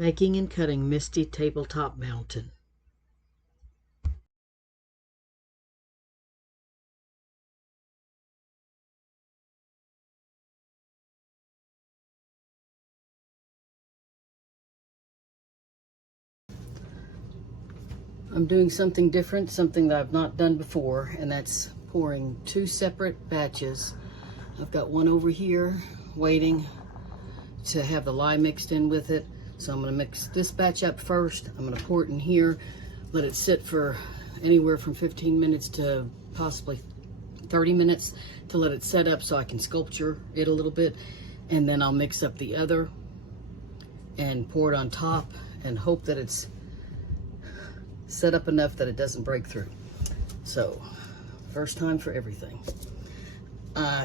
Making and cutting Misty Tabletop Mountain. I'm doing something different, something that I've not done before, and that's pouring two separate batches. I've got one over here waiting to have the lye mixed in with it. So I'm going to mix this batch up first. I'm going to pour it in here, let it sit for anywhere from 15 minutes to possibly 30 minutes to let it set up so I can sculpture it a little bit. And then I'll mix up the other and pour it on top and hope that it's set up enough that it doesn't break through. So, first time for everything.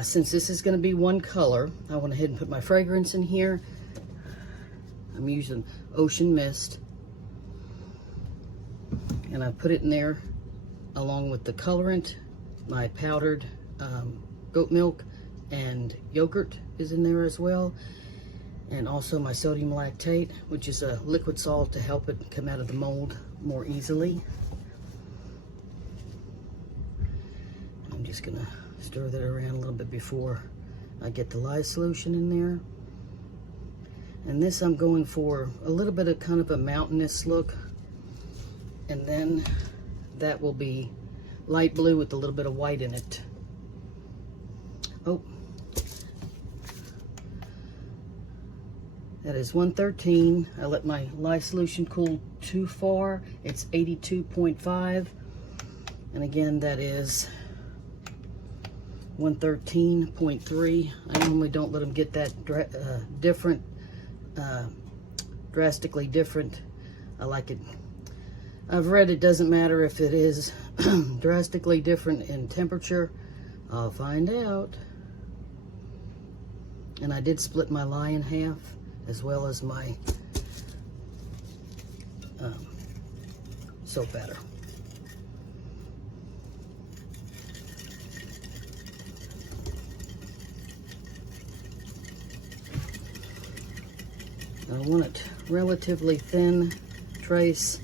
Since this is going to be one color, I went ahead and put my fragrance in here. I'm using Ocean Mist. And I put it in there along with the colorant, my powdered goat milk, and yogurt is in there as well. And also my sodium lactate, which is a liquid salt to help it come out of the mold more easily. I'm just gonna stir that around a little bit before I get the lye solution in there. And this I'm going for a little bit of kind of a mountainous look. And then that will be light blue with a little bit of white in it. Oh. That is 113. I let my lye solution cool too far. It's 82.5. And again, that is 113.3. I normally don't let them get that drastically different. I like it. I've read it doesn't matter if it is drastically different in temperature. I'll find out. And I did split my lye in half, as well as my soap batter. I want it relatively thin trace,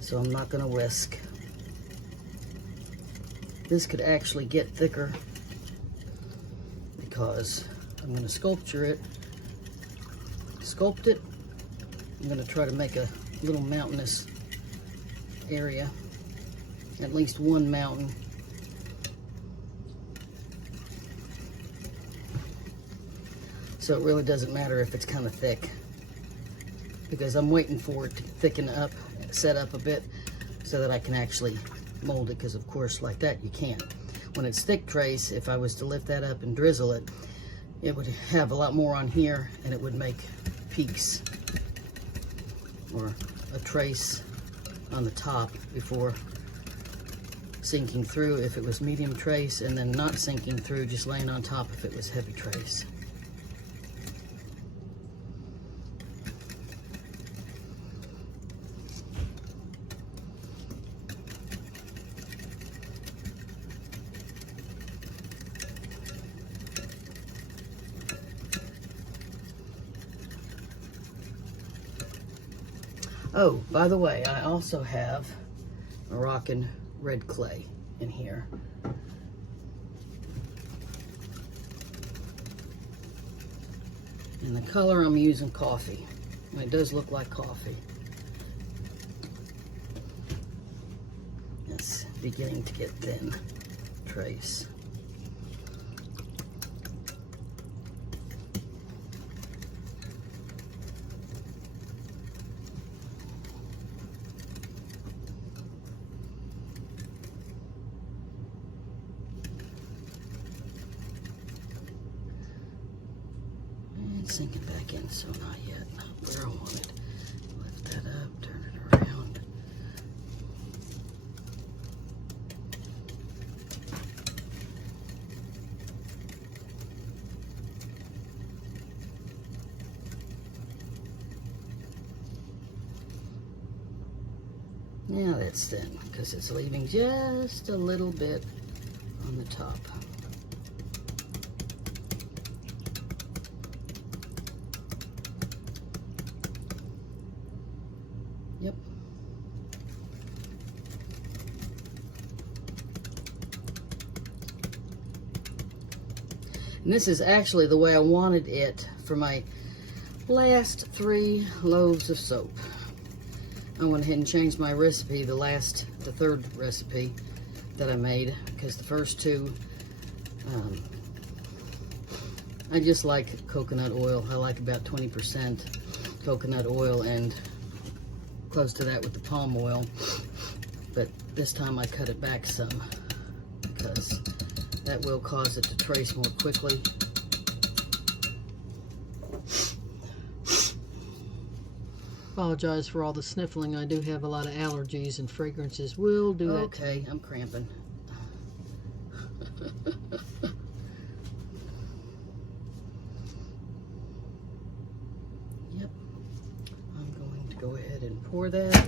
so I'm not going to whisk. This could actually get thicker because I'm going to sculpt it. I'm going to try to make a little mountainous area, at least one mountain. So it really doesn't matter if it's kind of thick, because I'm waiting for it to thicken up, set up a bit, so that I can actually mold it, because of course like that you can't. When it's thick trace, if I was to lift that up and drizzle it, it would have a lot more on here and it would make peaks or a trace on the top before sinking through if it was medium trace, and then not sinking through, just laying on top if it was heavy trace. Oh, by the way, I also have Moroccan red clay in here. And the color I'm using coffee. And it does look like coffee. It's beginning to get thin trace. Sink it back in, so not yet. Not where I want it. Lift that up, turn it around. Now that's thin, because it's leaving just a little bit on the top. Yep. And this is actually the way I wanted it for my last 3 loaves of soap. I went ahead and changed my recipe, the third recipe that I made, because the first 2, I just like coconut oil. I like about 20% coconut oil and close to that with the palm oil. But this time I cut it back some because that will cause it to trace more quickly. Apologize for all the sniffling. I do have a lot of allergies, and fragrances will do that. Okay, I'm cramping. Yep. I'm going to go ahead and pour that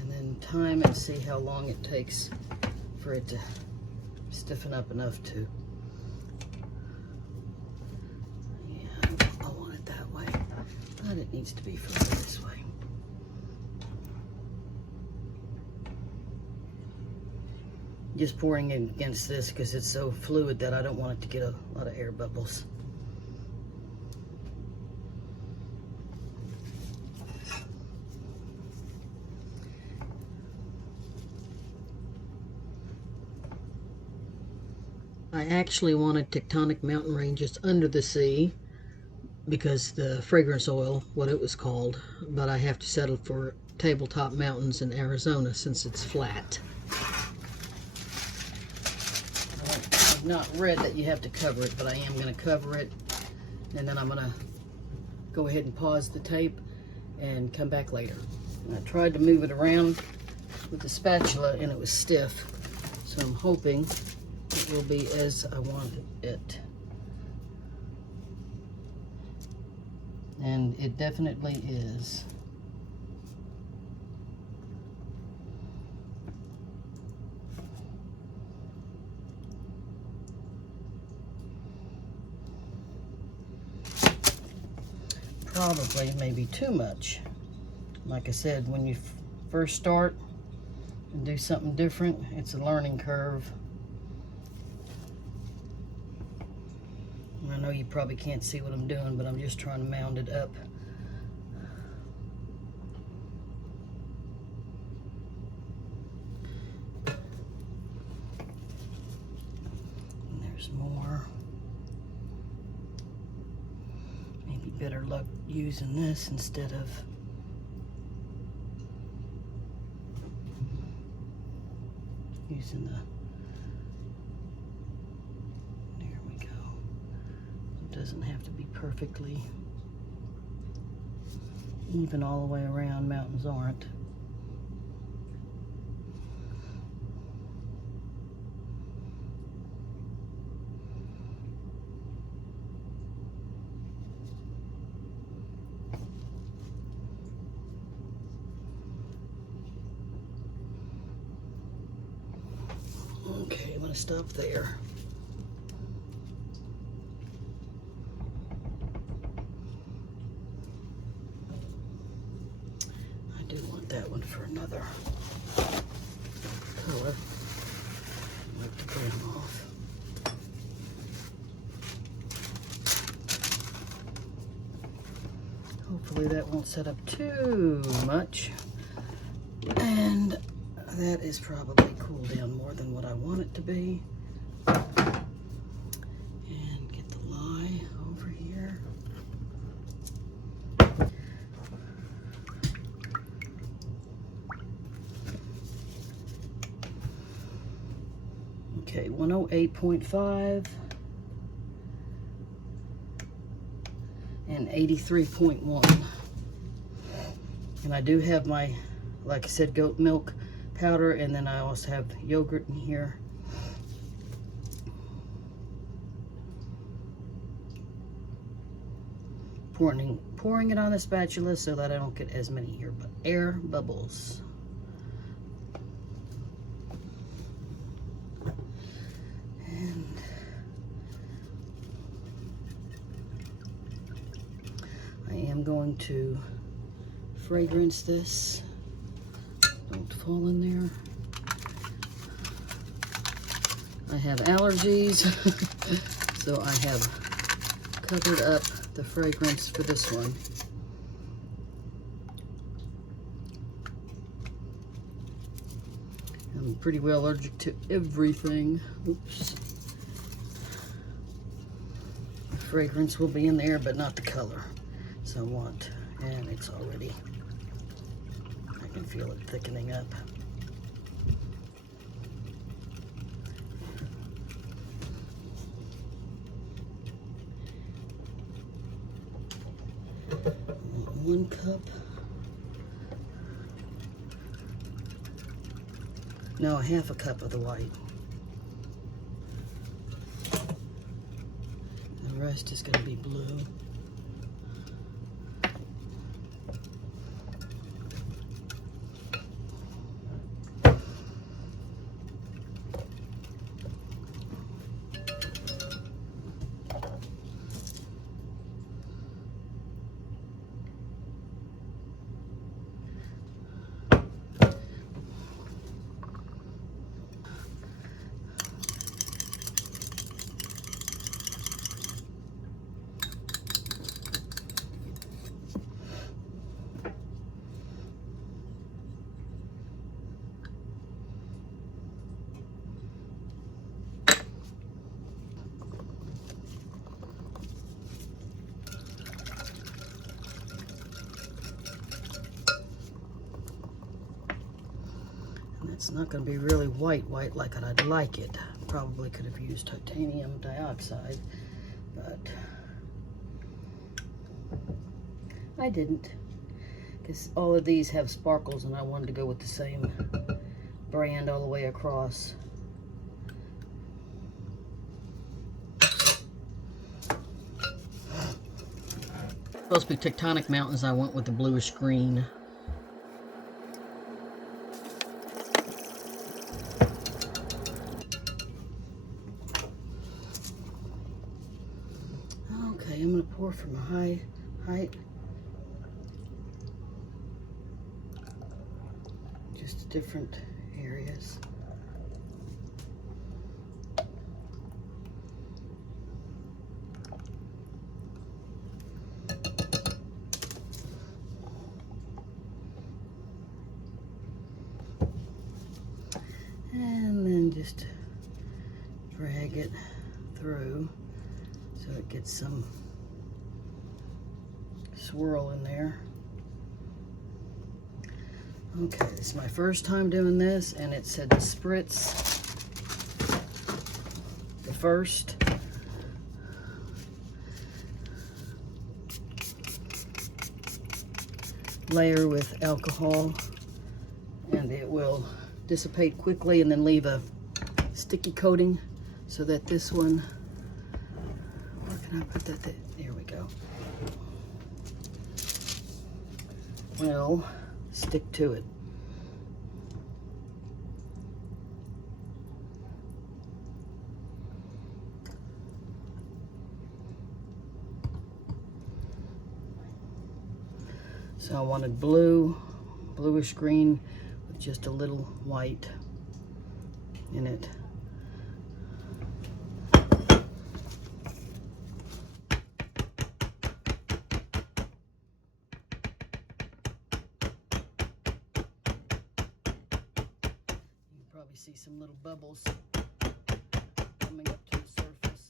and then time and see how long it takes for it to stiffen up enough to. Yeah, I want it that way, but it needs to be further this way. Just pouring it against this because it's so fluid that I don't want it to get a lot of air bubbles. I actually wanted tectonic mountain ranges under the sea because the fragrance oil, what it was called, but I have to settle for tabletop mountains in Arizona since it's flat. I've not read that you have to cover it, but I am going to cover it, and then I'm going to go ahead and pause the tape and come back later. And I tried to move it around with the spatula and it was stiff, so I'm hoping it will be as I wanted it. And it definitely is. Probably maybe too much. Like I said, when you first start and do something different, it's a learning curve. I know you probably can't see what I'm doing, but I'm just trying to mound it up. And there's more. Maybe better luck using this instead of using the, there we go. It doesn't have to be perfectly even all the way around. Mountains aren't. Okay, I'm gonna stop there. I do want that one for another color. I'd like to burn them off. Hopefully that won't set up too much. And that is probably cooled down more than what I want it to be. And get the lye over here. Okay, 108.5 and 83.1. And I do have my, like I said, goat milk powder, and then I also have yogurt in here. Pouring it on the spatula so that I don't get as many air bubbles. And I am going to fragrance this Don't fall in there. I have allergies, so I have covered up the fragrance for this one. I'm pretty well allergic to everything. Oops. The fragrance will be in there, but not the color. So I want, and it's already, I can feel it thickening up. One cup. No, half a cup of the white. The rest is going to be blue. It's not going to be really white like I'd like it. Probably could have used titanium dioxide, but I didn't, because all of these have sparkles and I wanted to go with the same brand all the way across. Supposed to be tectonic mountains. I went with the bluish green. Okay, I'm going to pour from a high height. Just different areas. And then just drag it through so it gets some swirl in there. Okay, this is my first time doing this, and it said to spritz the first. Layer with alcohol, and it will dissipate quickly and then leave a sticky coating so that this one, where can I put that? There we go. Will stick to it. So I wanted bluish green with just a little white in it. Probably see some little bubbles coming up to the surface.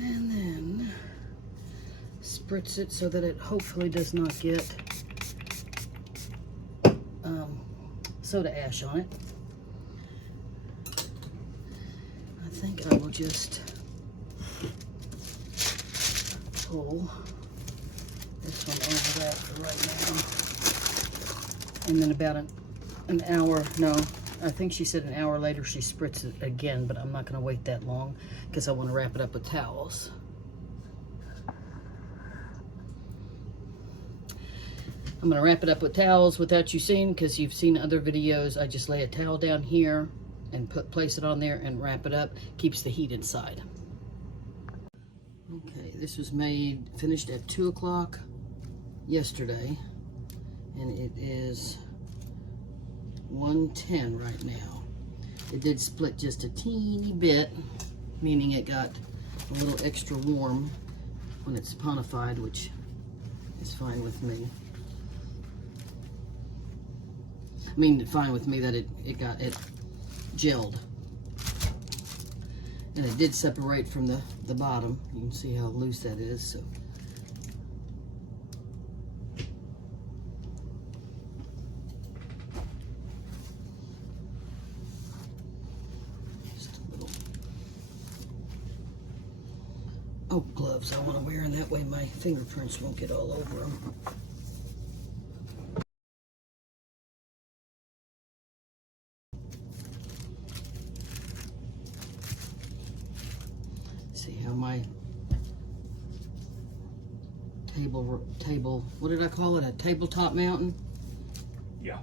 And then spritz it so that it hopefully does not get soda ash on it. I think I will just pull this one over that for right now. And then about an hour, no, I think she said an hour later she spritz it again, but I'm not going to wait that long because I want to wrap it up with towels. I'm going to wrap it up with towels without you seeing, because you've seen other videos. I just lay a towel down here and place it on there and wrap it up. Keeps the heat inside. Okay, this was finished at 2 o'clock yesterday, and it is 1:10 right now. It did split just a teeny bit, meaning it got a little extra warm when it's saponified, which is fine with me. I mean, fine with me that it gelled. And it did separate from the bottom. You can see how loose that is. So just a little. Oh, gloves I want to wear, and that way my fingerprints won't get all over them. See how my table, what did I call it? A tabletop mountain? Yeah.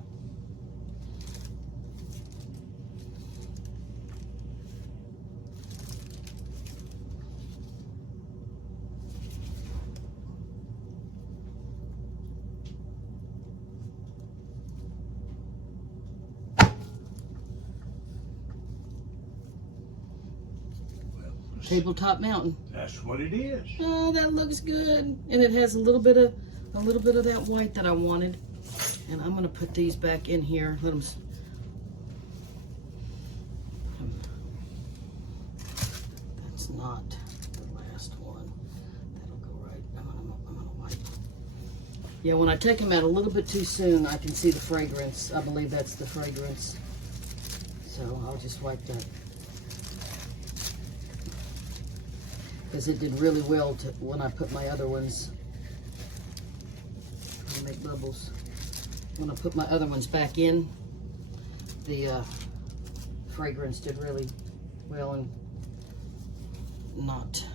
Tabletop mountain. That's what it is. Oh, that looks good. And it has a little bit of that white that I wanted. And I'm gonna put these back in here. Let them. That's not the last one. That'll go right. I'm gonna wipe. Yeah, when I take them out a little bit too soon, I can see the fragrance. I believe that's the fragrance. So I'll just wipe that. Because it did really well when I put my other ones. I'll make bubbles. When I put my other ones back in, the fragrance did really well and not.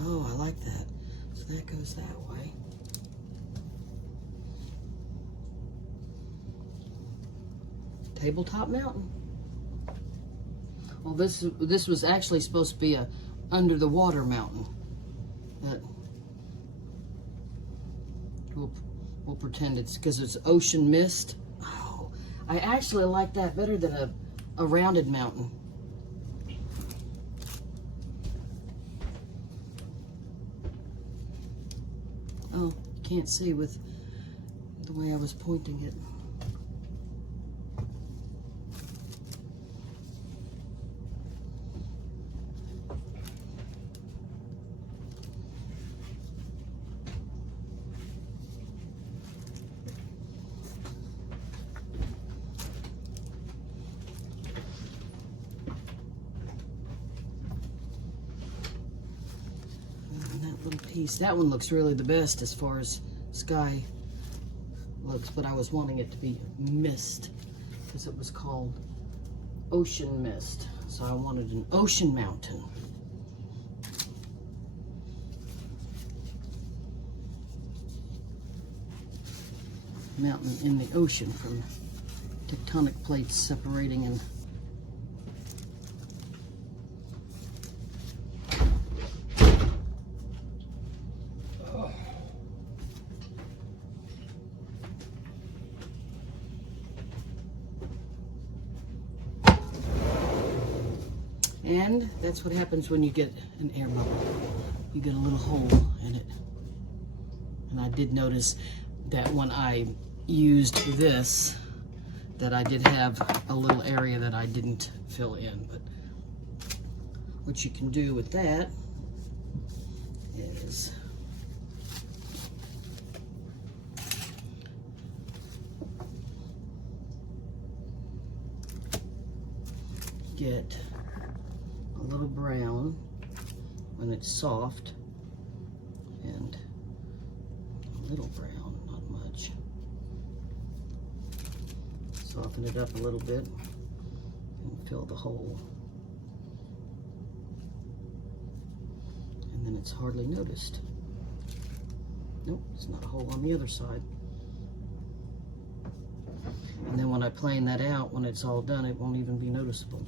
Oh, I like that. So that goes that way. Tabletop mountain. Well, this was actually supposed to be a under the water mountain. That we'll pretend it's because it's ocean mist. Oh, I actually like that better than a rounded mountain. Oh, can't see with the way I was pointing it. Piece. That one looks really the best as far as sky looks, but I was wanting it to be mist because it was called ocean mist. So I wanted an ocean mountain. Mountain in the ocean from tectonic plates separating and And that's what happens when you get an air bubble. You get a little hole in it. And I did notice that when I used this, that I did have a little area that I didn't fill in. But what you can do with that is get a little brown when it's soft little brown, not much. Soften it up a little bit and fill the hole. And then it's hardly noticed. Nope, it's not a hole on the other side. And then when I plane that out, when it's all done, it won't even be noticeable.